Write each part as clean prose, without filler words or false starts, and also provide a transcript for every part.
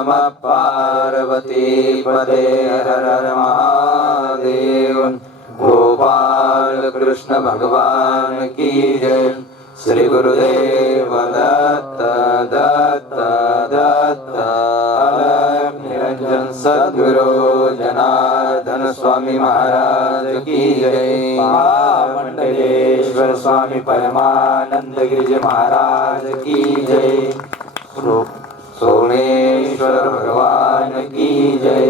नमः पार्वती पते हर हर महादेव। गोपाल कृष्ण भगवान की जय। श्री गुरुदेव दत्त दत्त दत्त। अलग निरंजन सद्गुरु जनार्दन स्वामी महाराज की जय। महामंडलेश्वर स्वामी परमानंद गिरिजी महाराज की जय। सोमेश्वर भगवान की जय।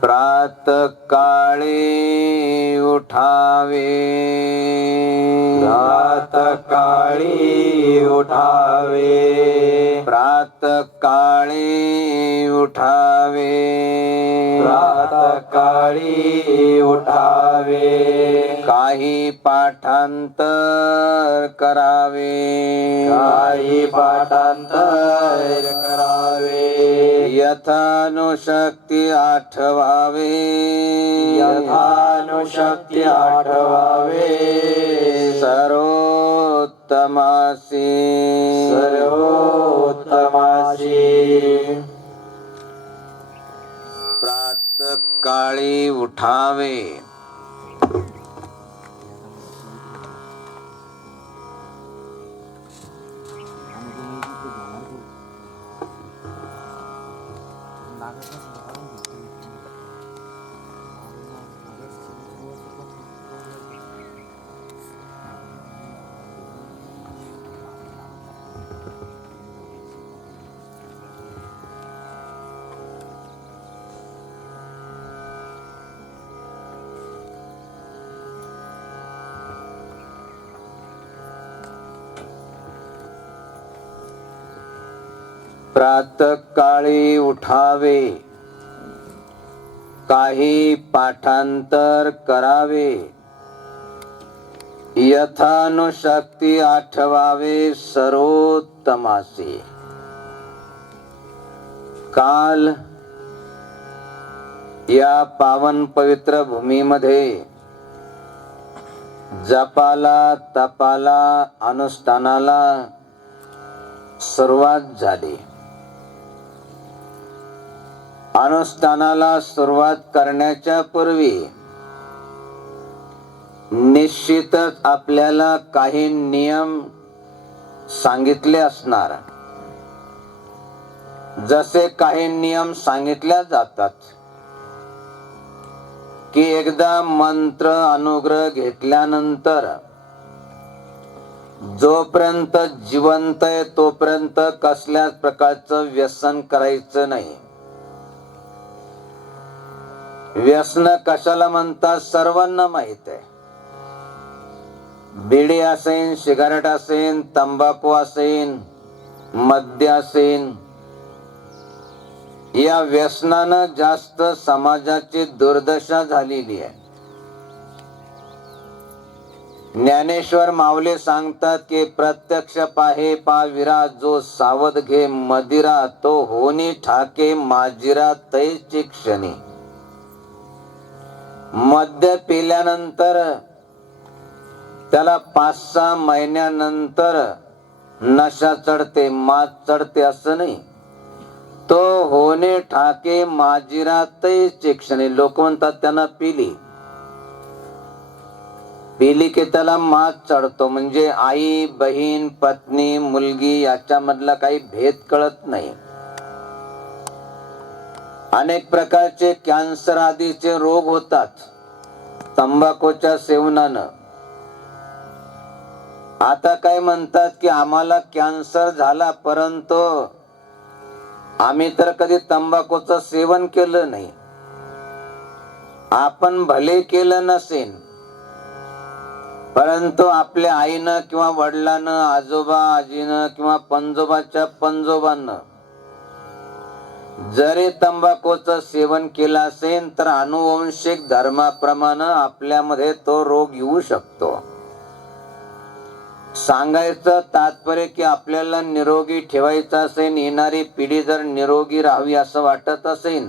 प्रातः काळे उठावे, प्रातः काळी उठावे, प्रातः काळी उठावे, प्रातः काळी उठावे। काही पाठांतर करावे, काही पाठांतर करावे। यथानुशक्ती आठवावे, यथानुशक्ती आठवावे। सर्वोत्तमासी, सर्वोत्तमासी। प्रातः काळी उठावे। प्रातः काळी उठावे, काही पाठांतर करावे। यथानुशक्ती आठवावे सर्वोत्तमासी। काल या पावन पवित्र भूमीमध्ये जपाला, तपाला, अनुष्ठानाला सुरुवात झाली। अनुष्ठानाला सुरुवात करण्याच्या पूर्वी निश्चितच आपल्याला काही नियम सांगितले असणार। जसे काही नियम सांगितले जातात की एकदा मंत्र अनुग्रह घेतल्यानंतर जोपर्यंत जिवंत आहे तोपर्यंत कसल्याच प्रकारचं व्यसन करायचं नाही। व्यसन कशाला म्हणतात सर्वांना माहित आहे। बिडी असेन, सिगारेट असेन, तंबाखू असेन, मद्य असेन, या व्यसनानं जास्त समाजाची दुर्दशा झालेली आहे। ज्ञानेश्वर माऊली सांगतात की प्रत्यक्ष पाहे पाविरा, जो सावध घे मदिरा, तो होनी ठाके माजिरा तैची क्षणी। मद्य पिल्यानंतर त्याला 5-6 महिन्यानंतर नशा चढते, मात चढते असं नाही। तो होणे ठाके माजिरा तैची क्षणी। लोक म्हणतात त्यांना पिली की त्याला मात चढतो, म्हणजे आई, बहीण, पत्नी, मुलगी याच्यामधला काही भेद कळत नाही। अनेक प्रकारचे कॅन्सर आदीचे रोग होतात तंबाखूच्या सेवनानं। आता काय म्हणतात की आम्हाला कॅन्सर झाला, परंतु आम्ही तर कधी तंबाखूचं सेवन केलं नाही। आपण भले केलं नसेल, परंतु आपल्या आईनं किंवा वडिलांनं, आजोबा आजीनं किंवा पंजोबाच्या पंजोबांनं जरी तंबाखूचं सेवन केलं असेल तर अनुवंशिक धर्माप्रमाणे आपल्यामध्ये तो रोग येऊ शकतो। सांगायचं तात्पर्य की आपल्याला निरोगी ठेवायचं असेल, येणारी पिढी जर निरोगी राहावी असं वाटत असेल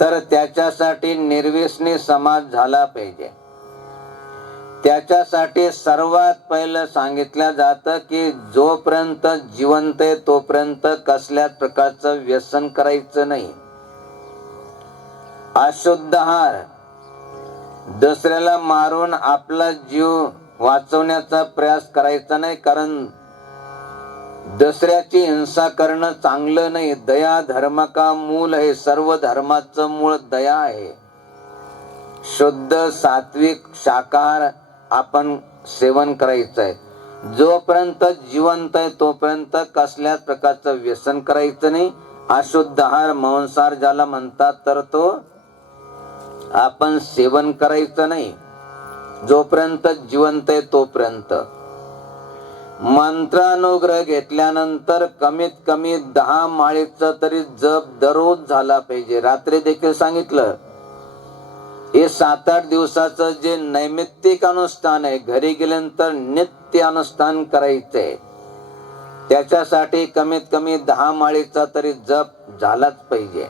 तर त्याच्यासाठी निर्व्यसनी समाज झाला पाहिजे। त्याच्यासाठी सर्वात पहिलं सांगितलं जातं की जोपर्यंत जिवंत आहे तोपर्यंत कसल्याच प्रकारचं व्यसन करायचं नाही. अशुद्ध आहार, दुसऱ्याला मारून आपला जीव वाचवण्याचा प्रयास करायचा नाही, कारण दुसऱ्याची हिंसा करणं चांगलं नाही. दया धर्म का मूल आहे, सर्व धर्माचं मूळ दया आहे. शुद्ध सात्विक शाकाहार आपण सेवन करायचं आहे. जोपर्यंत जिवंत आहे तोपर्यंत कसल्याच प्रकारचं व्यसन करायचं नाही. अशुद्ध आहार मांसाहार ज्याला म्हणतात तर तो आपण सेवन करायचं नाही जोपर्यंत जिवंत आहे तोपर्यंत. मंत्रानुग्रह घेतल्यानंतर कमीत कमी 10 माळेचा तरी जप दररोज झाला पाहिजे. रात्री देखील सांगितलं, हे 7-8 दिवसाचं जे नैमित्तिक अनुष्ठान आहे, घरी गेल्यानंतर नित्य अनुष्ठान करायचंय. त्याच्यासाठी कमीत कमी 10 माळेचा तरी जप झालाच पाहिजे.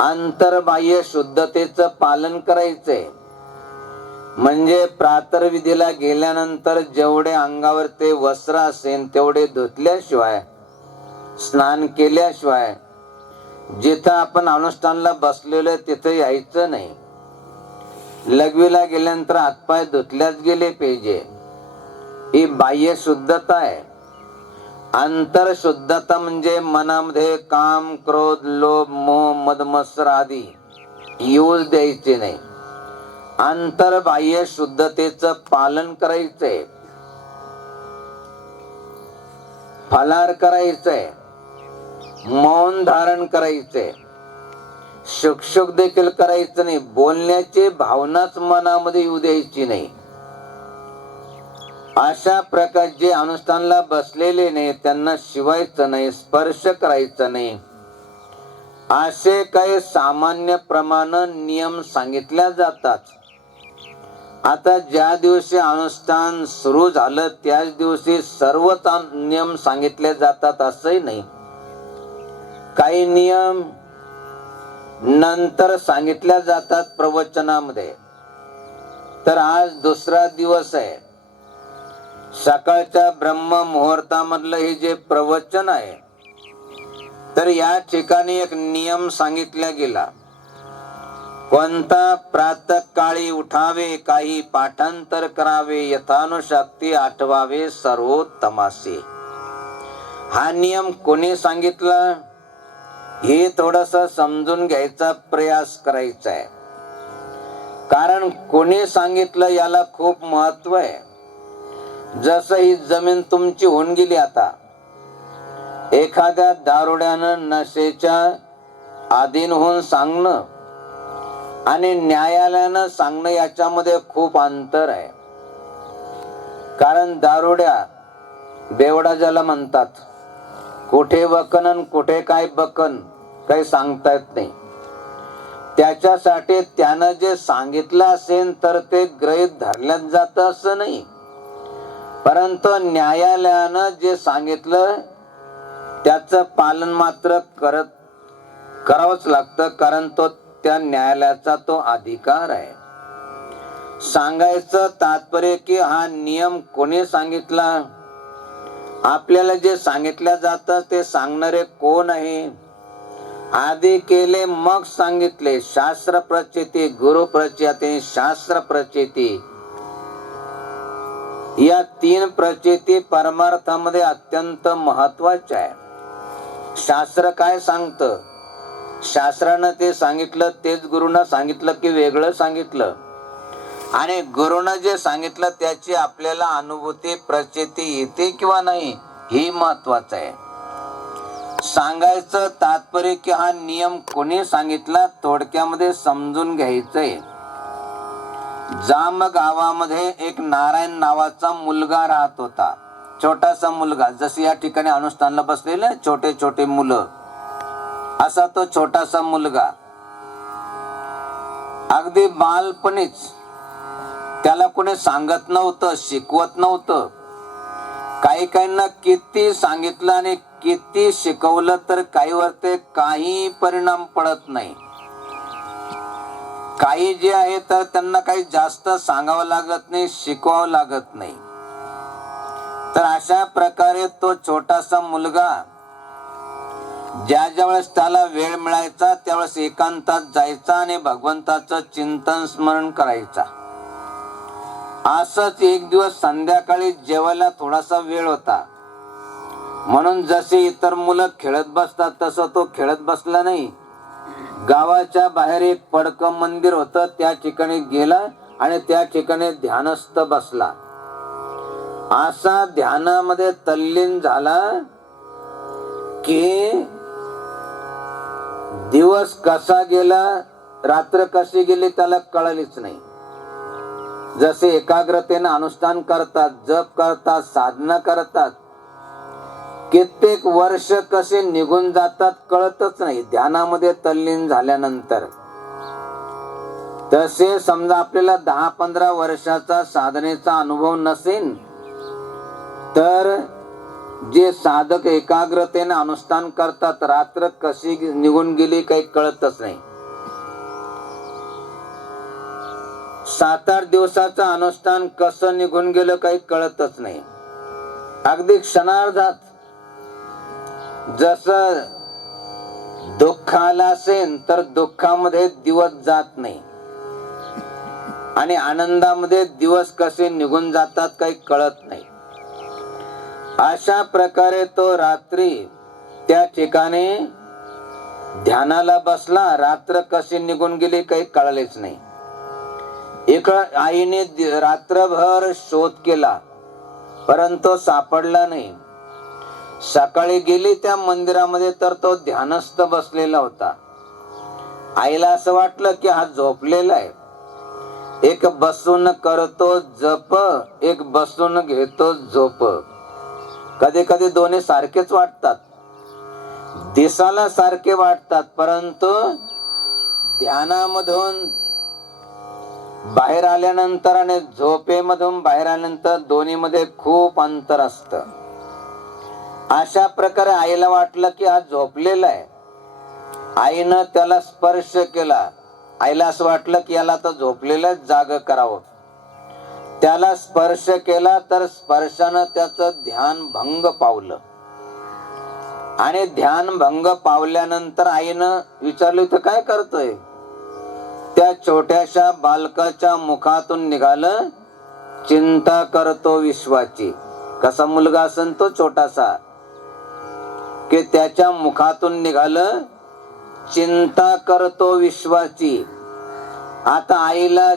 अंतर्बाह्य शुद्धतेचं पालन करायचंय. म्हणजे प्रातर्विधीला गेल्यानंतर जेवढे अंगावर ते वस्त्र असेल तेवढे धुतल्याशिवाय, स्नान केल्याशिवाय जिथं आपण अनुष्ठानला बसलेलो तिथे यायचं नाही. लघवीला गेल्यानंतर हातपाय धुतल्याच गेले पाहिजे. ही बाह्य शुद्धता आहे. अंतर शुद्धता म्हणजे मनामध्ये काम क्रोध लोभ मोह मद मत्सर आदी येऊच द्यायचे नाही. अंतर्बाह्य शुद्धतेचं पालन करायचंय. फलाहार करायचंय, मौन धारण करायचंय, शुकशुक देखील करायचं नाही. बोलण्याची भावनाच मनामध्ये येऊ द्यायची नाही. अशा प्रकार जे अनुष्ठानला बसलेले नाही त्यांना शिवायचं नाही, स्पर्श करायचा नाही. असे काही सामान्य प्रमाण नियम सांगितल्या जातात. आता ज्या दिवशी अनुष्ठान सुरू झालं त्याच दिवशी सर्वच नियम सांगितले जातात असंही नाही. काही नियम नंतर सांगितल्या जातात प्रवचनामध्ये. तर आज दुसरा दिवस आहे. सकाळच्या ब्रह्म मुहूर्तामधलं हे जे प्रवचन आहे, तर या ठिकाणी एक नियम सांगितला गेला. कोणता प्रातःकाळी उठावे, काही पाठांतर करावे, यथानुशक्ती आठवावे सर्वोत्तमासे. हा नियम कोणी सांगितला हे थोडस समजून घ्यायचा प्रयास करायचा आहे. कारण कोणी सांगितलं याला खूप महत्व आहे. जसं ही जमीन तुमची होऊन गेली, आता एखाद्या दारुड्यानं नशेच्या अधीन होऊन सांगणं आणि न्यायालयानं सांगणं याच्यामध्ये खूप अंतर आहे. कारण दारुड्या बेवडा ज्याला म्हणतात, कुठे वकन आणि कुठे काय बकन काही सांगता येत नाही. त्याच्यासाठी त्यानं जे सांगितलं असेल तर ते गृहीत धरल्यात जात असं नाही. परंतु न्यायालयानं जे सांगितलं त्याचं पालन मात्र करावंच लागतं, कारण तो त्या न्यायालयाचा तो अधिकार आहे. सांगायचं तात्पर्य की हा नियम कोणी सांगितला, आपल्याला जे सांगितलं जातं ते सांगणारे कोण आहे, आधी केले मग सांगितले. शास्त्र प्रचिती, गुरु प्रचिती, शास्त्र प्रचिती, या 3 प्रचिती परमार्थामध्ये अत्यंत महत्वाच्या आहे. शास्त्र काय सांगतं, शास्त्रानं ते सांगितलं तेच गुरुनं सांगितलं की वेगळं सांगितलं, आणि गुरुनं जे सांगितलं त्याची आपल्याला अनुभूती प्रचिती येते किंवा नाही हे महत्वाचं आहे. सांगायचं तात्पर्य की हा नियम कोणी सांगितला थोडक्यामध्ये समजून घ्यायचंय. जाम गावामध्ये एक नारायण नावाचा मुलगा राहत होता. छोटासा मुलगा, जसे या ठिकाणी अनुष्ठानला बसलेले छोटे छोटे मुलं, असा तो छोटासा मुलगा. अगदी बालपणीच त्याला कोणी सांगत नव्हतं, शिकवत नव्हतं. काही काहींना किती सांगितलं आणि किती शिकवलं तर काहीवर ते काही परिणाम पडत नाही. काही जे आहे तर त्यांना काही जास्त सांगावं लागत नाही, शिकवावं लागत नाही. तर अशा प्रकारे तो छोटासा मुलगा ज्या वेळेस त्याला वेळ मिळायचा त्यावेळेस एकांतात जायचा आणि भगवंताचं चिंतन स्मरण करायचा. असंच एक दिवस संध्याकाळी जेवायला थोडासा वेळ होता म्हणून जसे इतर मुलं खेळत बसतात तसं तो खेळत बसला नाही. गावाच्या बाहेर एक पडकं मंदिर होतं, त्या ठिकाणी गेला आणि त्या ठिकाणी ध्यानस्थ बसला. असा ध्यानामध्ये तल्लीन झाला की दिवस कसा गेला, रात्र कशी गेली त्याला कळलीच नाही. जसे एकाग्रतेने अनुष्ठान करतात, जप करतात, साधना करतात, कित्येक वर्ष कसे निघून जातात कळतच नाही ध्यानामध्ये तल्लीन झाल्यानंतर. तसे समजा आपल्याला 10-15 वर्षाचा साधनेचा अनुभव नसेल तर जे साधक एकाग्रतेने अनुष्ठान करतात रात्र कशी निघून गेली काही कळतच नाही. 7-8 दिवसाचं अनुष्ठान कसं निघून गेलं काही कळतच नाही. अगदी क्षणार्धात जसं दुःख आलं असेल तर दुःखामध्ये दिवस जात नाही आणि आनंदामध्ये दिवस कसे निघून जातात काही कळत नाही. अशा प्रकारे तो रात्री त्या ठिकाणी ध्यानाला बसला. रात्र कशी निघून गेली काही कळलेच नाही. इकडं आईने रात्रभर शोध केला परंतु सापडला नाही. सकाळी गेली त्या मंदिरामध्ये तर तो ध्यानस्थ बसलेला होता. आईला असं वाटलं की हा झोपलेला आहे. एक बसून करतो जप, एक बसून घेतो झोप. कधी कधी दोन्ही सारखेच वाटतात, दिसाला सारखे वाटतात, परंतु ध्यानामधून बाहेर आल्यानंतर आणि झोपेमधून बाहेर आल्यानंतर दोन्ही मध्ये खूप अंतर असतं. अशा प्रकारे आईला वाटलं की हा झोपलेला आहे. आईनं त्याला स्पर्श केला. आईला असं वाटलं की याला तर झोपलेलं जाग करावं. त्याला स्पर्श केला तर स्पर्शानं त्याचं ध्यान भंग पावलं आणि ध्यान भंग पावल्यानंतर आईनं विचारलं तर काय करतोय. त्या छोट्याशा बालकाच्या मुखातून निघालं, चिंता करतो विश्वाची. कसा मुलगा असेल तो छोटासा की त्याच्या मुखातून निघालं, चिंता करतो विश्वाची. आता आईला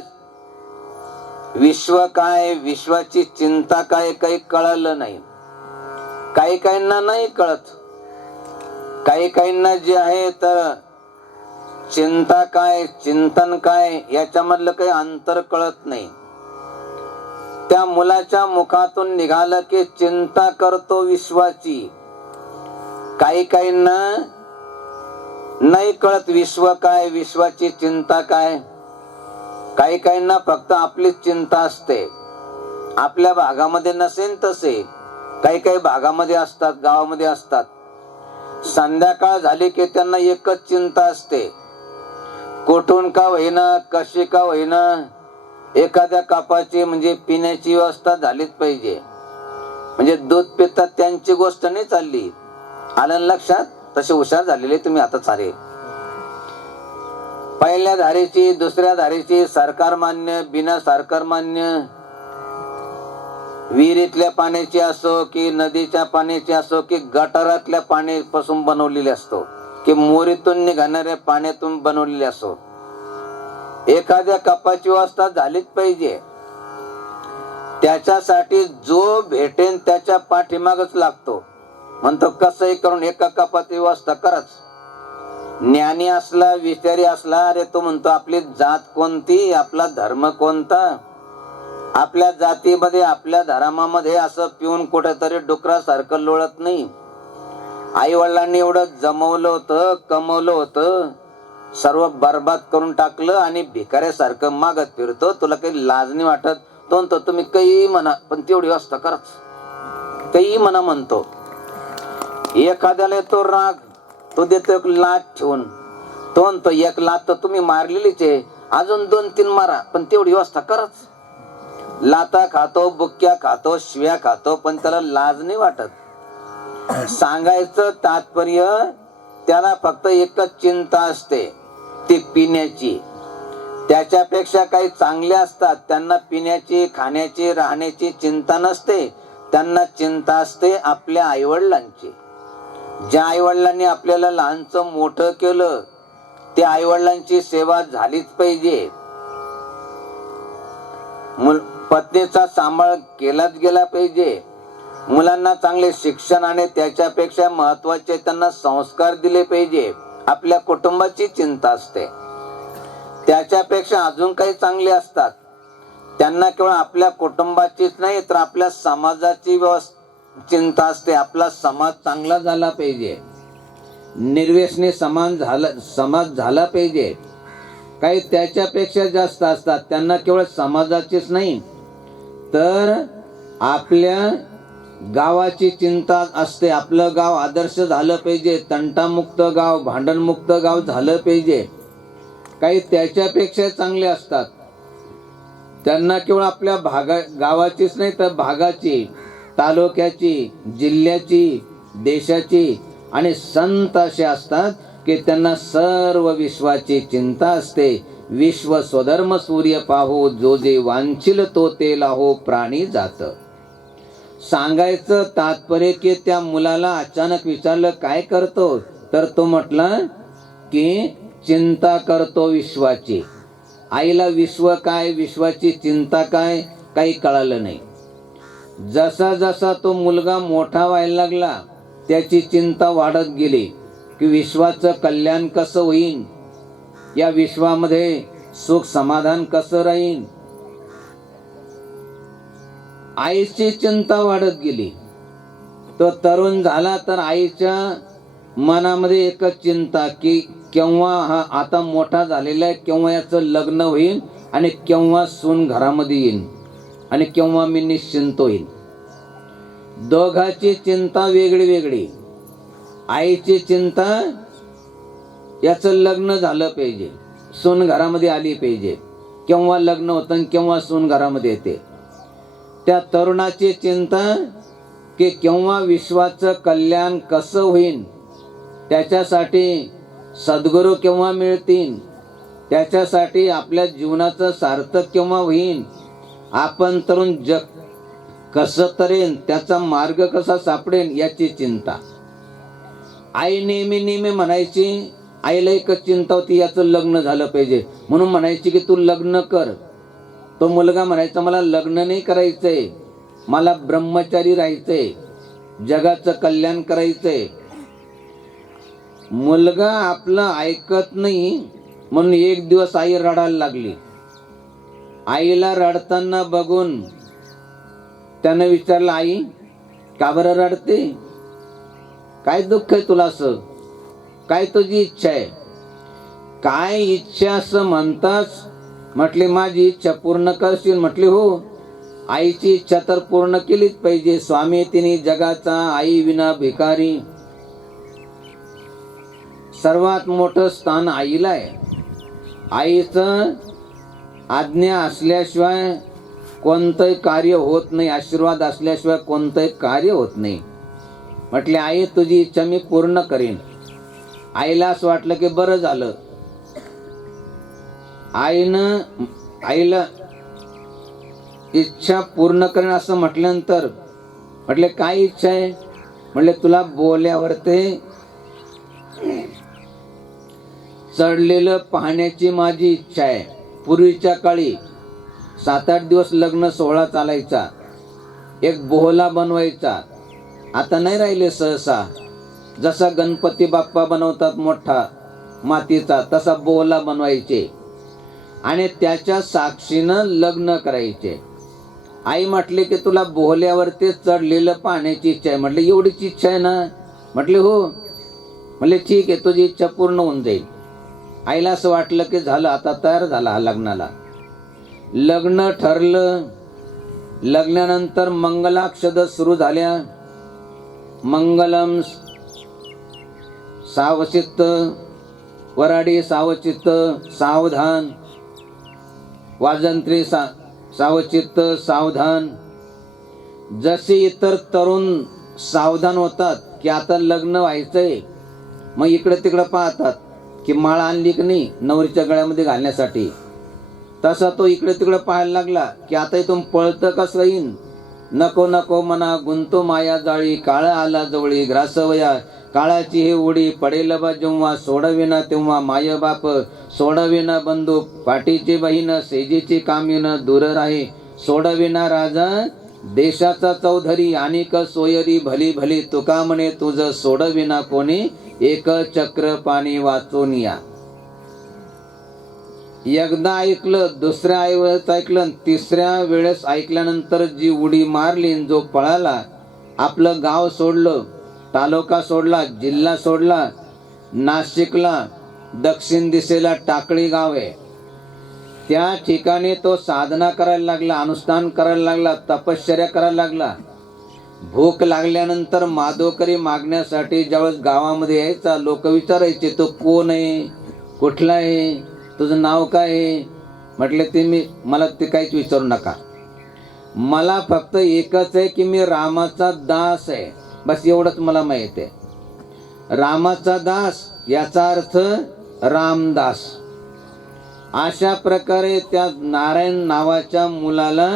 विश्व काय, विश्वाची चिंता काय काही कळलं नाही. काही काहींना नाही कळत. काही काहींना जे आहे तर चिंता काय, चिंतन काय याच्यामधलं काही अंतर कळत नाही. त्या मुलाच्या मुखातून निघालं की चिंता करतो विश्वाची. काही काहींना नाही कळत विश्व काय, विश्वाची चिंता काय. काही काहींना फक्त आपलीच चिंता असते. आपल्या भागामध्ये नसेल तसे काही काही भागामध्ये असतात, गावामध्ये असतात. संध्याकाळ झाली की त्यांना एकच चिंता असते, कुठून का होईना, कशी का होईना एखाद्या कापाची म्हणजे पिण्याची व्यवस्था झालीच पाहिजे. म्हणजे दूध पितात त्यांची गोष्ट नाही चालली. आलं लक्षात? तसे हुशार झालेले तुम्ही आता सारे. पहिल्या धारेची, दुसऱ्या धारेची, सरकार मान्य, बिना सरकार मान्य, विहिरीतल्या पाण्याची असो की नदीच्या पाण्याची असो की गटारातल्या पाण्यापासून बनवलेली असतो की मोरीतून निघणाऱ्या पाण्यातून बनवलेली असो, एखाद्या कपाची व्यवस्था झालीच पाहिजे. त्याच्यासाठी जो भेटेन त्याच्या पाठीमागच लागतो. म्हणतो कसंही करून एका कपाची व्यवस्था करच. ज्ञानी असला, विचारी असला, अरे तो म्हणतो आपली जात कोणती, आपला धर्म कोणता, आपल्या जातीमध्ये आपल्या धर्मामध्ये असं पिऊन कुठेतरी डुकरासारखं लोळत नाही. आई वडिलांनी एवढं जमवलं होतं, कमवलं होतं, सर्व बर्बाद करून टाकलं आणि भिकाऱ्यासारखं मागत फिरतो. तुला काही लाज नाही वाटत? तो तुम्ही काही म्हणा पण तेवढी व्यवस्था करच. काही म्हणा म्हणतो. एखाद्याला तो राग, तो देतो एक लाच ठेवून. तो म्हणतो एक लाच तर तुम्ही मारलेलीच आहे, अजून 2-3 मारा, पण तेवढी व्यवस्था करच. लाता खातो, बुक्क्या खातो, शिव्या खातो, पण त्याला लाज नाही वाटत. सांगायचं तात्पर्य, त्याला फक्त एकच चिंता असते, ती पिण्याची. त्याच्यापेक्षा काही चांगले असतात, त्यांना पिण्याची, खाण्याची, राहण्याची चिंता नसते. त्यांना चिंता असते आपल्या आईवडिलांची. ज्या आईवडिलांनी आपल्याला लहानचं मोठं केलं, त्या आईवडिलांची सेवा झालीच पाहिजे. पत्नीचा सांभाळ केलाच गेला पाहिजे. मुलांना चांगले शिक्षण आणि त्याच्यापेक्षा महत्वाचे त्यांना संस्कार दिले पाहिजे. आपल्या कुटुंबाची चिंता असते. त्याच्यापेक्षा अजून काही चांगले असतात, त्यांना केवळ आपल्या कुटुंबाचीच नाही तर आपल्या समाजाची चिंता असते. आपला समाज चांगला झाला पाहिजे, निर्व्यसनी समाज झाला पाहिजे. काही त्याच्यापेक्षा जास्त असतात, त्यांना केवळ समाजाचीच नाही तर आपल्या गावाची चिंता असते. आपलं गाव आदर्श झालं पाहिजे, तंटामुक्त गाव, भांडणमुक्त गाव झालं पाहिजे. काही त्याच्यापेक्षा चांगले असतात, त्यांना केवळ आपल्या गावाचीच नाही तर भागाची, तालुक्याची, जिल्ह्याची, देशाची आणि संत असे असतात की त्यांना सर्व विश्वाची चिंता असते. विश्व स्वधर्म सूर्य पाहो, जो जे वांछिल तो ते लाहो, प्राणी जात. सांगायचं तात्पर्य की त्या मुलाला अचानक विचारलं काय करतो, तर तो म्हटला की चिंता करतो विश्वाची. आईला विश्व काय, विश्वाची चिंता काय, काही कळालं नाही. जसा जसा तो मुलगा मोठा व्हायला लागला, त्याची चिंता वाढत गेली की विश्वाचं कल्याण कसं होईल, या विश्वामध्ये सुख समाधान कसं राहील. आईची चिंता वाढत गेली. तो तरुण झाला तर आईच्या मनामध्ये एकच चिंता की केव्हा हा आता मोठा झालेला आहे, केव्हा याचं लग्न होईल आणि केव्हा सून घरामध्ये येईल आणि केव्हा मी निश्चिंत होईल. दोघांची चिंता वेगळी वेगळी. आईची चिंता याचं लग्न झालं पाहिजे, सून घरामध्ये आली पाहिजे, केव्हा लग्न होतं आणि केव्हा सून घरामध्ये येते. त्या तरुणाची चिंता की केव्हा विश्वाचं कल्याण कसं होईल, त्याच्यासाठी सद्गुरू केव्हा मिळतील, त्याच्यासाठी आपल्या जीवनाचं सार्थक केव्हा होईल, आपण तरुण जग कसं तरेन, त्याचा मार्ग कसा सापडेल, याची चिंता. आई नेहमी नेहमी म्हणायची, आईला एकच चिंता होती याचं लग्न झालं पाहिजे, म्हणून म्हणायची की तू लग्न कर. तो मुलगा म्हणायचा मला लग्न नाही करायचंय, मला ब्रह्मचारी राहायचंय, जगाचं कल्याण करायचंय. मुलगा आपलं ऐकत नाही म्हणून एक दिवस आई रडायला लागली. आईला रडताना बघून त्यानं विचारलं, आई का बरं रडते, काय दुःख आहे तुला, असं काय तुझी इच्छा आहे, काय इच्छा असं म्हणतास. म्हटले माझी इच्छा पूर्ण करशील. म्हटले हो, आईची इच्छा तर पूर्ण केलीच पाहिजे. स्वामी तिने जगाचा आई विना भिकारी. सर्वात मोठं स्थान आईला आहे. आईचं आज्ञा असल्याशिवाय कोणतंही कार्य होत नाही, आशीर्वाद असल्याशिवाय कोणतंही कार्य होत नाही. म्हटले आई तुझी इच्छा मी पूर्ण करीन. आईला असं वाटलं की बरं झालं. आईला इच्छा पूर्ण करेन असं म्हटल्यानंतर म्हटले काय इच्छा आहे. म्हटले तुला बोल्यावर ते चढलेलं पाहण्याची माझी इच्छा आहे. पूर्वीच्या काळी 7-8 दिवस लग्न सोहळा चालायचा, एक बोहला बनवायचा. आता नाही राहिले सहसा. जसा गणपती बाप्पा बनवतात मोठा मातीचा, तसा बोहला बनवायचे आणि त्याच्या साक्षीनं लग्न करायचे. आई म्हटले की तुला बोहल्यावरती चढलेलं पाहण्याची इच्छा आहे. म्हटले एवढीच इच्छा आहे ना. म्हटले हो. म्हटले ठीक आहे, तुझी इच्छा पूर्ण होऊन जाईल. आईला असं वाटलं की झालं, आता तयार झाला हा लग्नाला. लग्न ठरलं. लग्नानंतर मंगलाक्षद सुरू झाल्या. मंगलम सावचित्त, वराडी सावचित्त, सावधान, वाजंत्री सावचित्त सावधान. जसे इतर तरुण सावधान होतात की आता लग्न व्हायचंय, मग इकडे तिकडे पाहतात की माळ आणली की नाही नवरीच्या गळ्यामध्ये घालण्यासाठी, तसा तो इकडे तिकडे पाहायला लागला की आता इथून पळतं कसं येईन. नको नको मना गुंतो माया जाळी, काळ आला जवळी ग्रासवया, काळाची हे उडी पडेल बा जेव्हा, सोडविना तेव्हा माय बाप, सोडविना बंधू पाठीची बहीण, सेजीची कामीन दूर राही, सोडविना राजा देशाचा चौधरी, अनेक सोयरी भली भली, तुका म्हणे तुझ सोडविना कोणी, एक चक्र पाणी वाचून या. एकदा ऐकलं, दुसऱ्या वेळेस ऐकलं, तिसऱ्या वेळेस ऐकल्यानंतर जी उडी मारली, जो पळाला, आपलं गाव सोडलं, तालुका सोडला, जिल्हा सोडला, नाशिकला दक्षिण दिशेला टाकळी गाव आहे, त्या ठिकाणी तो साधना करायला लागला, अनुष्ठान करायला लागला, तपश्चर्या करायला लागला. भूक लागल्यानंतर माधोकरी मागण्यासाठी ज्यावेळेस गावामध्ये यायचा, लोक विचारायचे तो कोण आहे, कुठला आहे, तुझं नाव काय आहे. म्हटले मला ते काहीच विचारू नका, मला फक्त एकच आहे की मी रामाचा दास आहे, बस एवढंच मला माहित आहे. रामाचा दास याचा अर्थ रामदास. अशा प्रकारे त्या नारायण नावाच्या मुलाला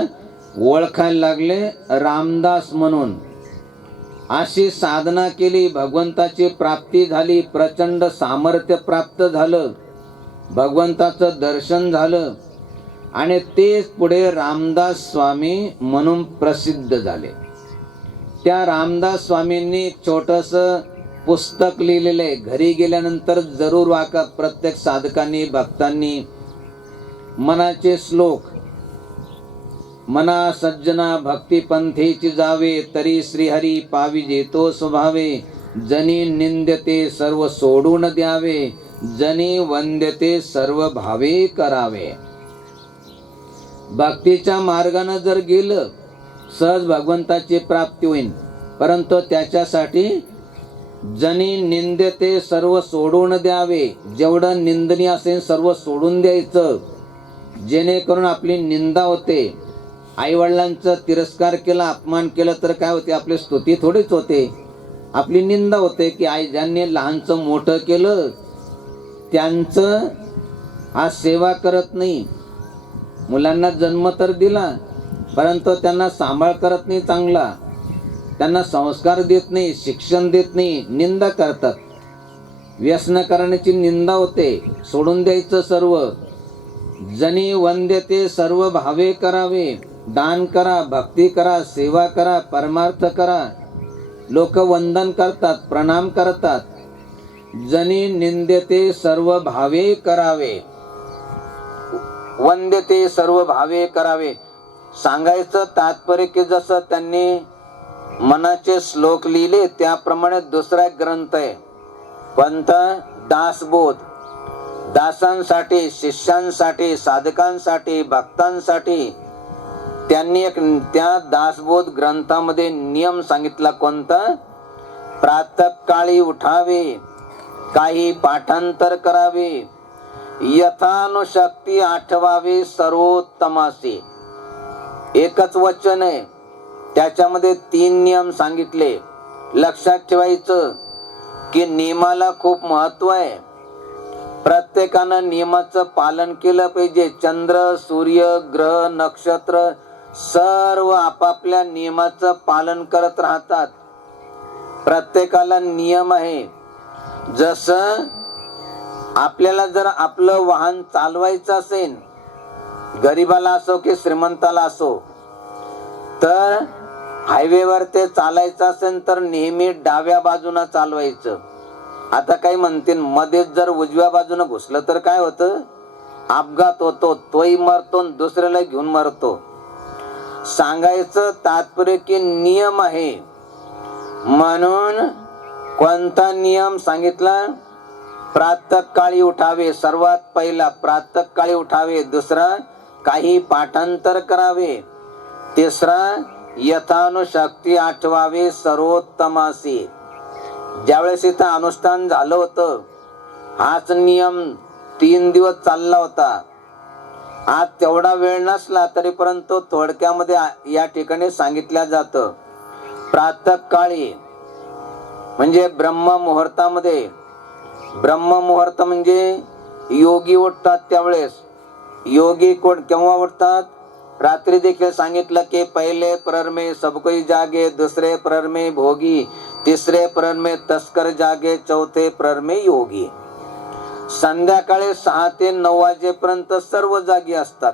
ओळखायला लागले रामदास म्हणून. अशी साधना केली, भगवंताची प्राप्ती झाली, प्रचंड सामर्थ्य प्राप्त झालं, भगवंताचं दर्शन झालं आणि तेच पुढे रामदास स्वामी म्हणून प्रसिद्ध झाले. त्या रामदास स्वामींनी एक छोटंसं पुस्तक लिहिलेलं आहे, घरी गेल्यानंतर जरूर वाचा. प्रत्येक साधकांनी भक्तांनी मनाचे श्लोक, मना सज्जना भक्ती पंथेची जावे, तरी श्रीहरी पाविजे तो स्वभावे, जनी निंद्यते सर्व सोडून द्यावे, जनी वंद्यते सर्व भावे करावे. भक्तीच्या मार्गाने जर गेलं सहज भगवंताची प्राप्ती होईल, परंतु त्याच्यासाठी जनी निंद्यते सर्व सोडून द्यावे, जेवढं निंदनीय असेल सर्व सोडून द्यायचं, जेणेकरून आपली निंदा होते. आईवडिलांचा तिरस्कार केला, अपमान केला तर काय होते, आपली स्तुती थोडीच होते, आपली निंदा होते. की आई ज्यांनी लहानचं मोठं केलं त्यांचं आज सेवा करत नाही, मुलांना जन्म तर दिला परंतु त्यांना सांभाळ करत नाही चांगला, त्यांना संस्कार देत नाही, शिक्षण देत नाही, निंदा करतात. व्यसन करण्याची निंदा होते, सोडून द्यायचं सर्व. जनी वंद्यते सर्व भावे करावे, दान करा, भक्ती करा, सेवा करा, परमार्थ करा. लोक वंदन करतात, प्रणाम करतात. जनी निंद्यते सर्व भावे करावे, वंद्यते सर्व भावे करावे. सांगायचं तात्पर्य की जसं त्यांनी मनाचे श्लोक लिहिले त्याप्रमाणे दुसरा ग्रंथ आहे, कोणता, दासबोध. दासांसाठी, शिष्यांसाठी, साधकांसाठी, भक्तांसाठी त्यांनी एक त्या दासबोध ग्रंथामध्ये नियम सांगितला, कोणता, प्रातःकाळी उठावे, काही पाठांतर करावे, यथानुशक्ती आठवावे सर्वोत्तमासी. एकच वचन आहे, त्याच्यामध्ये 3 नियम सांगितले. लक्षात ठेवायचं की नियमाला खूप महत्व आहे. प्रत्येकानं नियमाचं पालन केलं पाहिजे. चंद्र, सूर्य, ग्रह, नक्षत्र सर्व आपापल्या नियमाचं पालन करत राहतात. प्रत्येकाला नियम आहे. जसं आपल्याला जर आपलं वाहन चालवायचं असेल, गरीबाला असो की श्रीमंताला असो, तर हायवेवर ते चालायचं असेल तर नेहमी डाव्या बाजूला चालवायचं. आता काही म्हणतील मध्येच जर उजव्या बाजूने घुसलं तर काय होतं, अपघात होतो, तोही मरतो, दुसऱ्याला घेऊन मरतो. सांगायचं तात्पर्य की नियम आहे. म्हणून कोणता नियम सांगितला, प्रातःकाळी उठावे, सर्वात पहिला प्रातःकाळी उठावे. दुसरा, काही पाठांतर करावे. तिसरा, यथानुशक्ती आठवावे सर्वोत्तमासी. ज्यावेळेस इथं अनुष्ठान झालं होतं, हाच नियम 3 दिवस चालला होता. आज तेवढा वेळ नसला तरी परंतु थोडक्यामध्ये या ठिकाणी सांगितल्या जातं. प्रातःकाळी म्हणजे ब्रह्म मुहूर्तामध्ये, ब्रह्म मुहूर्त म्हणजे योगी उठतात त्यावेळेस. योगी कोण केव्हा उठतात? रात्री देखील सांगितलं की पहिले प्रहर में सब कोई जागे, दूसरे प्रहर में भोगी, तिसरे प्रहर में तस्कर जागे, चौथे प्रहर में योगी. संध्याकाळी 6 ते 9 वाजेपर्यंत सर्व जागी असतात.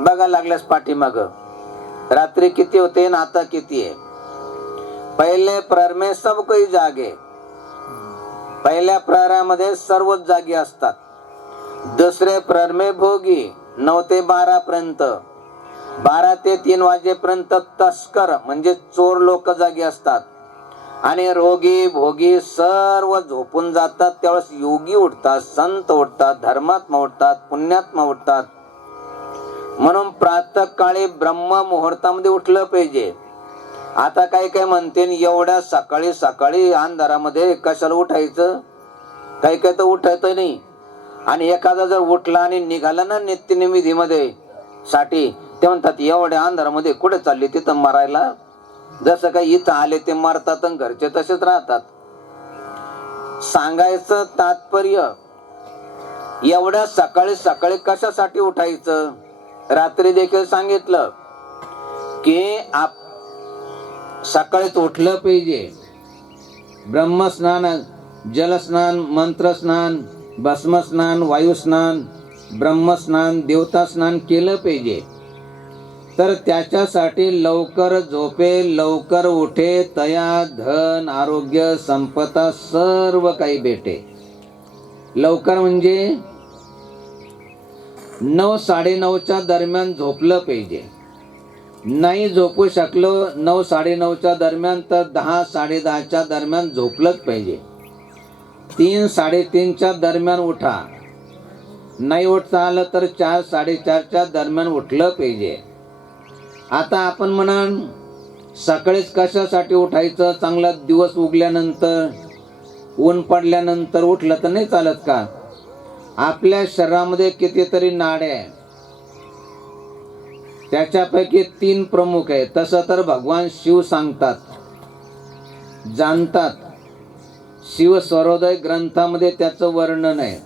बघा लागल्यास पाठीमाग रात्री किती होते आणि आता किती आहे. पहिले प्रहर में सब कोई जागे, पहिल्या प्रहरामध्ये सर्वच जागी असतात. दुसरे प्रहर में भोगी 9 ते 12 पर्यंत, 12 ते 3 वाजेपर्यंत तस्कर म्हणजे चोर लोक जागी असतात. आणि रोगी भोगी सर्व झोपून जातात. त्यावेळेस योगी उठतात, संत उठतात, धर्मात्मा उठतात, पुण्यात्मा उठतात. म्हणून प्रातःकाळी ब्रह्म मुहूर्तामध्ये उठलं पाहिजे. आता काही काय म्हणते एवढ्या सकाळी सकाळी अंधारामध्ये कशाला उठायचं? काही काही तर उठायच नाही. आणि एखादा जर उठला आणि निघाला ना नित्यनिमितीमध्ये साठी, ते म्हणतात एवढ्या अंधारामध्ये कुठे चालली? तिथं मरायला. जसं काही इथं आले ते मरतात आणि घरचे तसेच राहतात. सांगायचं तात्पर्य एवढ्या सकाळी सकाळी कशासाठी उठायचं? रात्री देखील सांगितलं की सकाळीच उठलं पाहिजे. ब्रह्मस्नान, जलस्नान, मंत्रस्नान, भस्मस्नान, वायुस्नान, ब्रह्मस्नान, देवता स्नान केलं पाहिजे. तर त्याच्यासाठी लवकर झोपे, लवकर उठे, तया धन, आरोग्य, संपदा सर्व काही भेटे. लवकर म्हणजे 9 साडेनऊच्या दरम्यान झोपलं पाहिजे. नाही झोपू शकलो 9 साडेनऊच्या दरम्यान तर 10 साडेदहाच्या दरम्यान झोपलंच पाहिजे. 3 साडेतीनच्या दरम्यान उठा. नाही उठता आलं तर 4 साडेचारच्या दरम्यान उठलं पाहिजे. आता आपण म्हणाल सकाळीच कशासाठी उठायचं? चांगला दिवस उगल्यानंतर, ऊन पडल्यानंतर उठलं तर नाही चालत का? आपल्या शरीरामध्ये कितीतरी नाड्या आहे, त्याच्यापैकी 3 प्रमुख आहे. तसं तर भगवान शिव सांगतात, जाणतात. शिव स्वरोदय ग्रंथामध्ये त्याचं वर्णन आहे.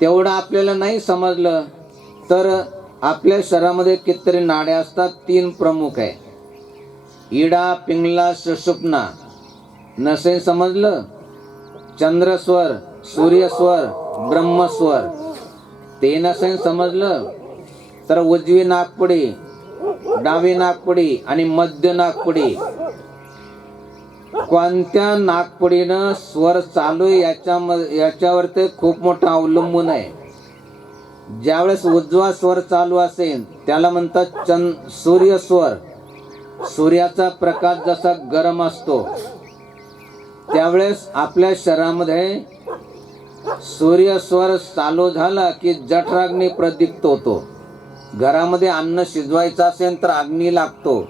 तेवढं आपल्याला नाही समजलं तर आपल्या शरीरामध्ये कितीतरी नाड्या असतात. 3 प्रमुख आहे. इडा, पिंगला, सुषुम्ना. नसे समजलं? चंद्रस्वर, सूर्यस्वर, ब्रह्मस्वर. ते नसे समजलं तर उजवी नाकपुडी, डावी नाकपुडी आणि मध्य नाकपुडी. कोणत्या नाकपुडीनं स्वर चालू याच्यावर ते खूप मोठं अवलंबून आहे. ज्यावेळेस उजवा स्वर चालू असेल त्याला म्हणतात सूर्यस्वर. सूर्याचा प्रकाश जसा गरम असतो त्यावेळेस आपल्या शरीरामध्ये सूर्यस्वर चालू झाला की जठराग्नी प्रदीप्त होतो. घरामध्ये अन्न शिजवायचं असेल तर अग्नी लागतो.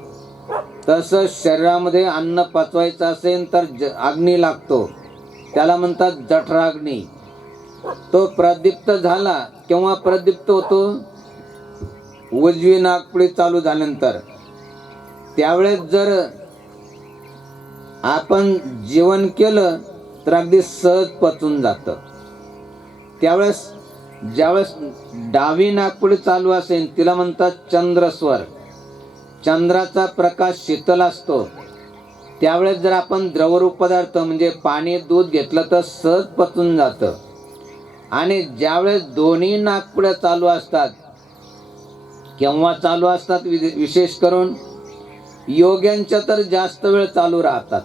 तसं शरीरामध्ये अन्न पचवायचं असेल तर अग्नी लागतो. त्याला म्हणतात जठराग्नी. तो प्रदीप्त झाला. केव्हा प्रदीप्त होतो? उजवी नाकपुडी चालू झाल्यानंतर. त्यावेळेस जर आपण जेवण केलं तर अगदी सहज पचून जातं. त्यावेळेस ज्यावेळेस डावी नाकपुडी चालू असेल तिला म्हणतात चंद्रस्वर. चंद्राचा प्रकाश शीतल असतो. त्यावेळेस जर आपण द्रवरूप पदार्थ म्हणजे पाणी, दूध घेतलं तर सहज पचून जातं. आणि ज्यावेळेस दोन्ही नाकपुड्या चालू असतात, केव्हा चालू असतात? विशेष करून योग्यांच्या तर जास्त वेळ चालू राहतात.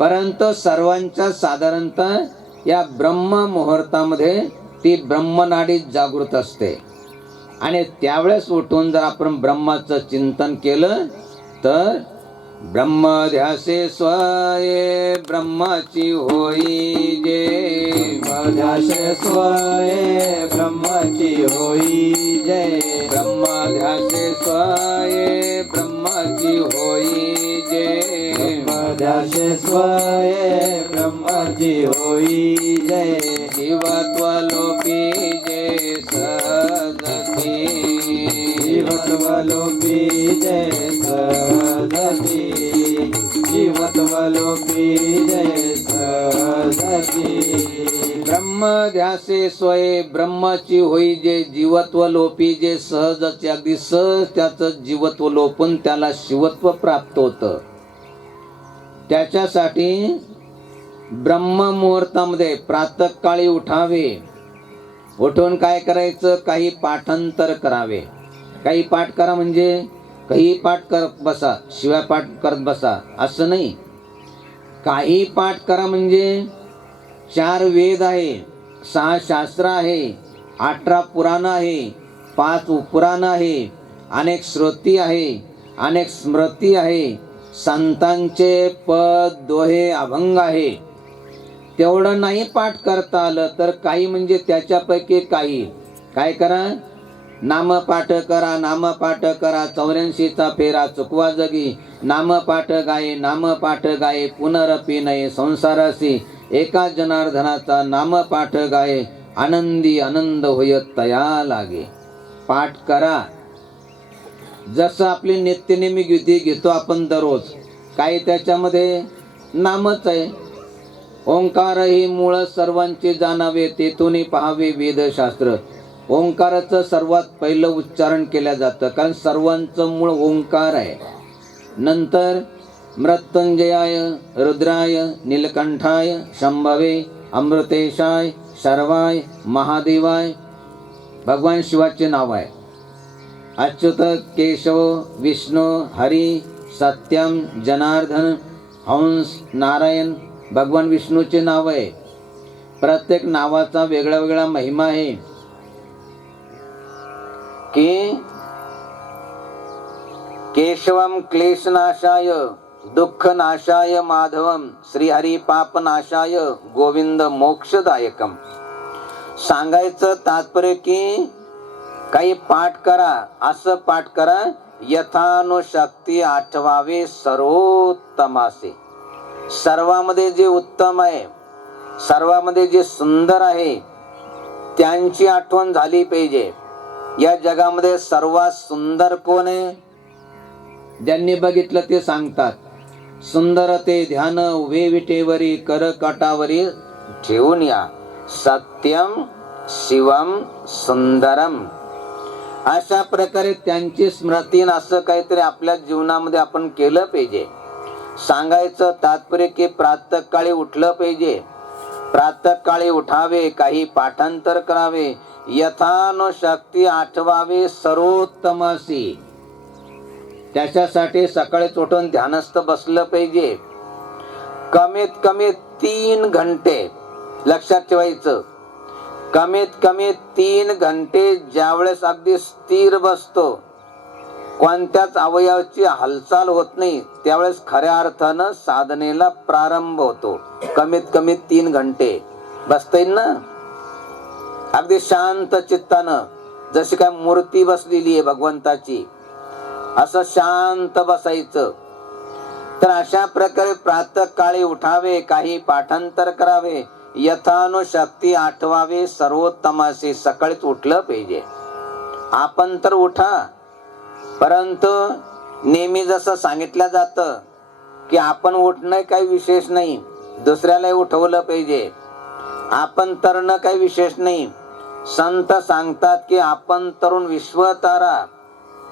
परंतु सर्वांच्या साधारणतः या ब्रह्म मुहूर्तामध्ये ती ब्रह्मनाडी जागृत असते. आणि त्यावेळेस उठून जर आपण ब्रह्माचं चिंतन केलं तर ब्रह्मध्यासे स्वये ब्रह्माची होई जय. ब्रह्मध्यासे स्वये ब्रह्माची होई जय. ब्रह्मध्यासे स्वये ब्रह्माची होई जय. ब्रह्मध्यासे स्वये ब्रह्माची होई जय. जीवत्व लोकी जय. जीवत्वलोपी जय सदती जीवत्वलोपी जय सदती ब्रह्म ध्यासे स्वये ब्रह्माची होई जे जीवत्व लोपी जे सहजच अगदी सहज त्याचं जीवत्व लोपून त्याला शिवत्व प्राप्त होतं. त्याच्यासाठी ब्रह्म मुहूर्तामध्ये प्रातःकाळी उठावे. उठून काय करायचं? काही पाठांतर करावे. काही पाठ करा म्हणजे काही पाठ करत बसा, शिवाय पाठ करत बसा असं नाही. काही पाठ करा म्हणजे 4 वेद आहे, 6 शास्त्र आहे, 18 पुराण आहे, 5 उपपुराण आहे, अनेक श्रुती आहे, अनेक स्मृती आहे, संतांचे पद दोहे अभंग आहे. तेवढं नाही पाठ करता आलं तर काही म्हणजे त्याच्यापैकी काही काय करा? नामपाठ करा, नामपाठ करा, 84चा फेरा चुकवा जगी. नामपाठ गाये, नामपाठ गाये, पुनरपी नये संसारासी. एका जनार्दनाचा नामपाठ गाये, आनंदी आनंद होय तया लागे. पाठ करा. जसं आपली नित्यनेमी विधी घेतो आपण दररोज, काही त्याच्यामध्ये नामच आहे. ओंकार ही मूळ सर्वांचे जाणावे, तेथून पहावे वेदशास्त्र. ओंकाराचं सर्वात पहिलं उच्चारण केलं जातं, कारण सर्वांचं मूळ ओंकार आहे. नंतर मृत्युंजयाय, रुद्राय, नीलकंठाय, शंभवे, अमृतेशाय, शर्वाय, महादेवाय भगवान शिवाचे नाव आहे. अच्युत, केशव, विष्णू, हरी, सत्यम, जनार्दन, हंस, नारायण भगवान विष्णूचे नाव आहे. प्रत्येक नावाचा वेगळा वेगळा महिमा आहे. की केशवम क्लेशनाशाय दुःखनाशाय माधवम श्रीहरी पापनाशाय गोविंद मोक्षदायकम. सांगायचं तात्पर्य की काही पाठ करा, असं पाठ करा यथानुशक्ती आठवावे सर्वोत्तमासे. सर्वामध्ये जे उत्तम आहे, सर्वामध्ये जे सुंदर आहे त्यांची आठवण झाली पाहिजे. या जगामध्ये सर्वात सुंदर कोण आहे? ज्यांनी बघितलं ते सांगतात. सुंदर ते ध्यान उभे विटेवरी कर काटावरी ठेवून या. सत्यम शिवम सुंदरम. अशा प्रकारे त्यांची स्मृती असं काहीतरी आपल्या जीवनामध्ये आपण केलं पाहिजे. सांगायचं तात्पर्य की प्रातःकाळी उठलं पाहिजे. प्रातःकाळी उठावे, काही पाठांतर करावे, यथानुशक्ती आठवावे सर्वोत्तमासी. त्याच्यासाठी सकाळीच उठून ध्यानस्थ बसलं पाहिजे. कमीत कमी 3 घंटे. लक्षात ठेवायचं, कमीत कमी 3 घंटे ज्यावेळेस अगदी स्थिर बसतो, कोणत्याच अवयवाची हालचाल होत नाही, त्यावेळेस खऱ्या अर्थानं साधनेला प्रारंभ होतो. कमीत कमी 3 घंटे बसता येईल ना? अगदी शांत चित्तानं, जशी काय मूर्ती बसलेली आहे भगवंताची, असं शांत बसायचं. तर अशा प्रकारे प्रातःकाळी उठावे, काही पाठांतर करावे, यथानुशक्ती आठवावे सर्वोत्तमासे. सकाळीच उठलं पाहिजे. आपण तर उठा, परंतु नेहमी जसं सांगितलं जातं की आपण उठणं काही विशेष नाही, दुसऱ्यालाही उठवलं पाहिजे. आपण तरणं काही विशेष नाही. संत सांगतात की आपण तरुण विश्वतारा,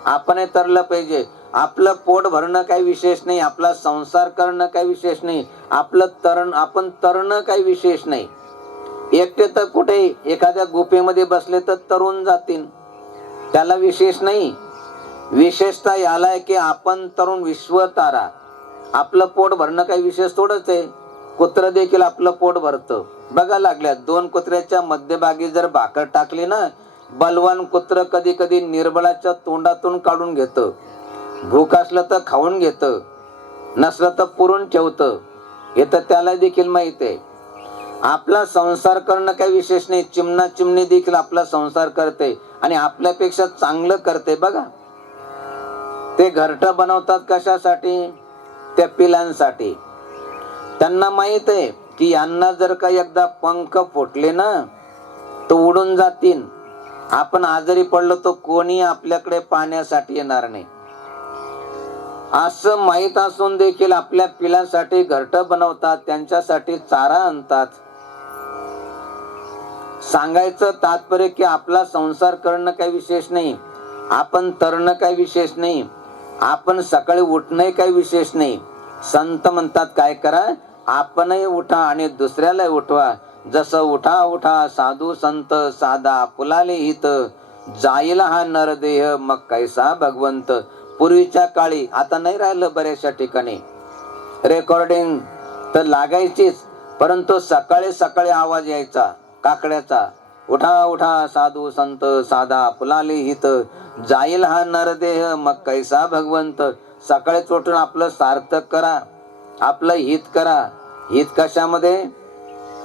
आपण तरलं पाहिजे. आपलं पोट भरणं काही विशेष नाही, आपला संसार करणं काही विशेष नाही, आपण तरणं काही विशेष नाही. एकटे तर कुठे एखाद्या गुफेमध्ये बसले तर तरुण जातील, त्याला विशेष नाही. विशेषता याला आहे की आपण तरुण विश्वतारा. आपलं पोट भरणं काही विशेष थोडंच आहे. कुत्र देखील आपलं पोट भरतं. बघा लागल्या, 2 कुत्र्याच्या मध्यभागी जर भाकर टाकली ना, बलवान कुत्र कधी कधी निर्बळाच्या तोंडातून काढून घेतं. भूक असलं तर खाऊन घेतं, नसलं तर पुरून ठेवतं. हे तर त्याला देखील माहित आहे. आपला संसार करणं काही विशेष नाही. चिमणा चिमणी देखील आपला संसार करते आणि आपल्यापेक्षा चांगलं करते. बघा, ते घरटं बनवतात कशासाठी? त्या पिलांसाठी. त्यांना माहित आहे की यांना जर का एकदा पंख फुटले ना तर उडून जातील. आपण आजारी पडलो तर कोणी आपल्याकडे पाण्यासाठी येणार नाही. असं माहीत असून देखील आपल्या पिलांसाठी घरटं बनवतात, त्यांच्यासाठी चारा आणतात. सांगायचं तात्पर्य की आपला संसार करणं काही विशेष नाही, आपण तरणं काही विशेष नाही, आपण सकाळी उठणं काही विशेष नाही. संत म्हणतात काय करा, आपणही उठा आणि दुसऱ्याला उठवा. जसं उठा उठा साधू संत साधा फुलाले हित, जाईल हा नरदेह मग कैसा भगवंत. पूर्वीच्या काळी, आता नाही राहिलं बऱ्याचशा ठिकाणी, रेकॉर्डिंग तर लागायचीच, परंतु सकाळी सकाळी आवाज यायचा काकड्याचा, उठा उठा साधू संत साधा फुलाले हित, जाईल हा नरदेह मग कैसा भगवंत. सकाळीच उठून आपलं सार्थक करा, आपलं हित करा. हित कशामध्ये?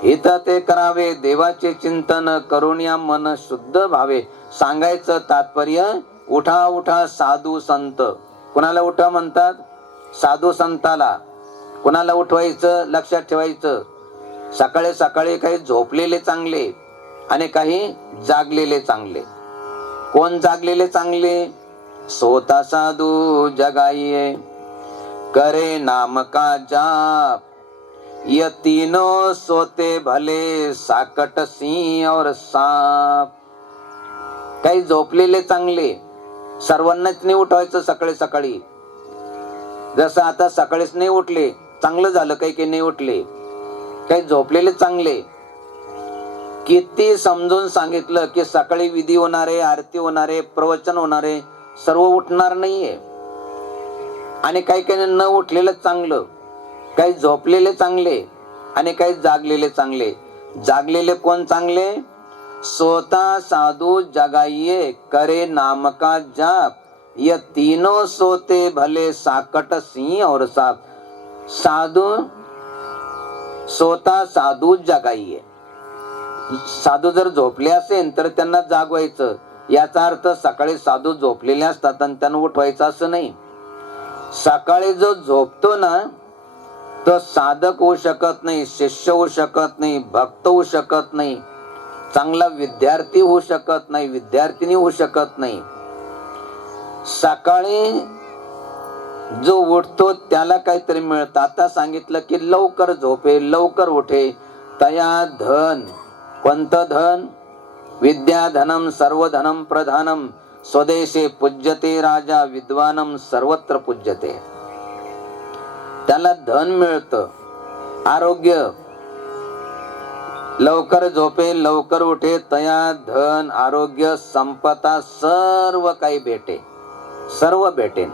हित ते करावे देवाचे चिंतन, करून या मन शुद्ध भावे. सांगायचं तात्पर्य, उठा उठा साधू संत. कुणाला उठा म्हणतात? साधू संताला. कुणाला उठवायचं? लक्षात ठेवायचं, सकाळी सकाळी काही झोपलेले चांगले आणि काही जागलेले चांगले. कोण जागलेले चांगले? सोता साधू जगाइए, करे नाम का जाप, ये तीनों सोते भले, साकट सिंह और सांप. काही झोपलेले चांगले. सर्वांनाच नाही उठवायचं सकाळी सकाळी. जसं आता सकाळीच नाही उठले, चांगलं झालं. काही नाही उठले, काही झोपलेले चांगले. किती समजून सांगितलं की सकाळी विधी होणारे, आरती होणारे, प्रवचन होणारे सर्व उठणार नाहीये. आणि काही काही न उठलेलं चांगलं, काही झोपलेले चांगले आणि काही जागलेले चांगले. जागलेले कोण चांगले? सोता साधू जगाइए, करे नाम का जाप, ये तीनों सोते भले, साकट सिंह और सांप. साधू, सोता साधू जगाइए. साधू जर झोपले असेल तर त्यांना जागवायचं. याचा अर्थ सकाळी साधू झोपलेले असतात आणि त्यांना उठवायचं असं नाही. सकाळी जो झोपतो ना तो साधक होऊ शकत नाही, शिष्य होऊ शकत नाही, भक्त होऊ शकत नाही, चांगला विद्यार्थी होऊ शकत नाही, विद्यार्थिनी होऊ शकत नाही. सकाळी जो उठतो त्याला काहीतरी मिळतं. आता सांगितलं की लवकर झोपे, लवकर उठे, तया धन. कोणतं धन? विद्या धनम सर्वधनम प्रधानम, स्वदेशे पूज्यते राजा, विद्वानम सर्वत्र पूज्यते. त्याला धन मिळतं. आरोग्य, लवकर झोपे, लवकर उठे, तया धन, आरोग्य, संपदा सर्व काही भेटे, सर्व भेटेन.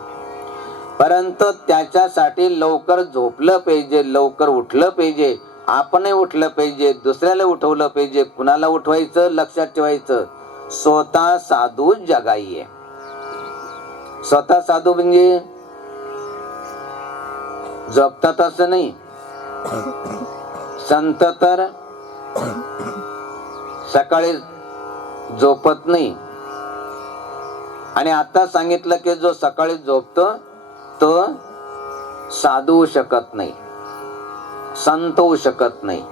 परंतु त्याच्यासाठी लवकर झोपलं पाहिजे, लवकर उठलं पाहिजे, आपणही उठलं पाहिजे, दुसऱ्याला उठवलं पाहिजे. कुणाला उठवायचं? लक्षात ठेवायचं, स्वतः साधू जगाइए. स्वतः साधू म्हणजे झोपतात असं नाही. संत तर सकाळी झोपत नाही. आणि आता सांगितलं की जो सकाळी झोपतो तो साधू होऊ शकत नाही, संत होऊ शकत नाही,